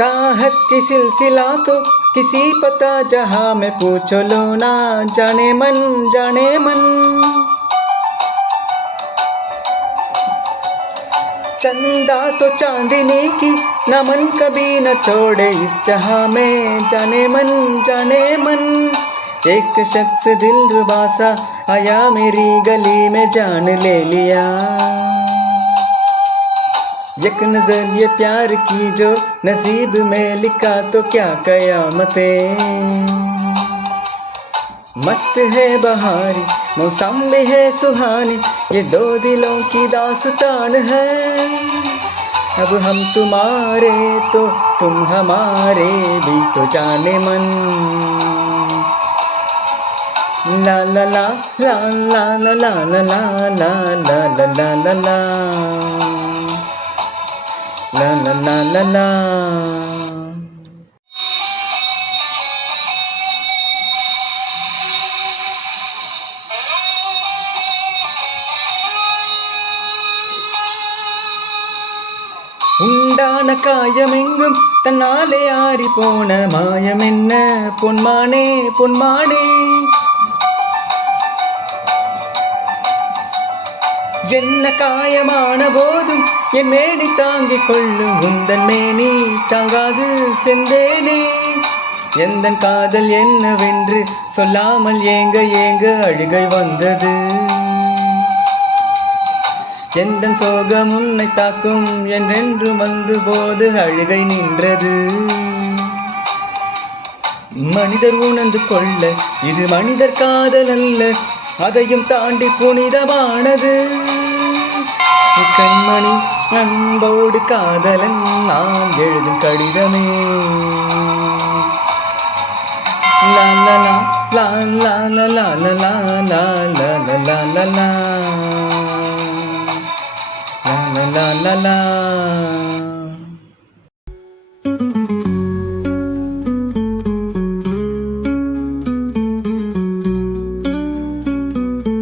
चाहत की सिलसिला तो किसी पता जहां में पूछो लो ना, जाने मन जाने मन। चंदा तो चांदनी की न मन कभी न छोड़े इस जहां में, जाने मन जाने मन। एक शख्स दिलरुबा सा आया मेरी गली में, जान ले लिया। एक नजर ये प्यार की जो नसीब में लिखा तो क्या कयामते। मस्त है बहारी मौसम भी है सुहानी, ये दो दिलों की दास्तान है। अब हम तुम्हारे तो तुम हमारे भी तो जाने मन। ला ला ला ला ला ला ला ला ला ला ला ला ला ला La la la la la. உண்டான காயமெங்கும் தன்னாலே ஆறி போன மாயம் என்ன பொன்மானே பொன்மானே. என்ன காயமான போதும் என் மேனி தாங்கிக் கொள்ளும் உந்தன் மேனி தாங்காது செந்தேனே. எந்தன் காதல் என்னவென்று சொல்லாமல் ஏங்க ஏங்க அழுகை வந்தது. எந்தன் சோகம் உன்னை தாக்கும் என்றென்று வந்து போது அழுகை நின்றது. மனிதர் உணர்ந்து கொள்ள இது மனிதர் காதல் அல்ல, அதையும் தாண்டி புனிதமானது. கண்மணி அன்போடு காதலன் நான் எழுதும் கடிதமே. லா லா லா லா லா லா லா லா லா லா லா லா லா லா லா லா லா.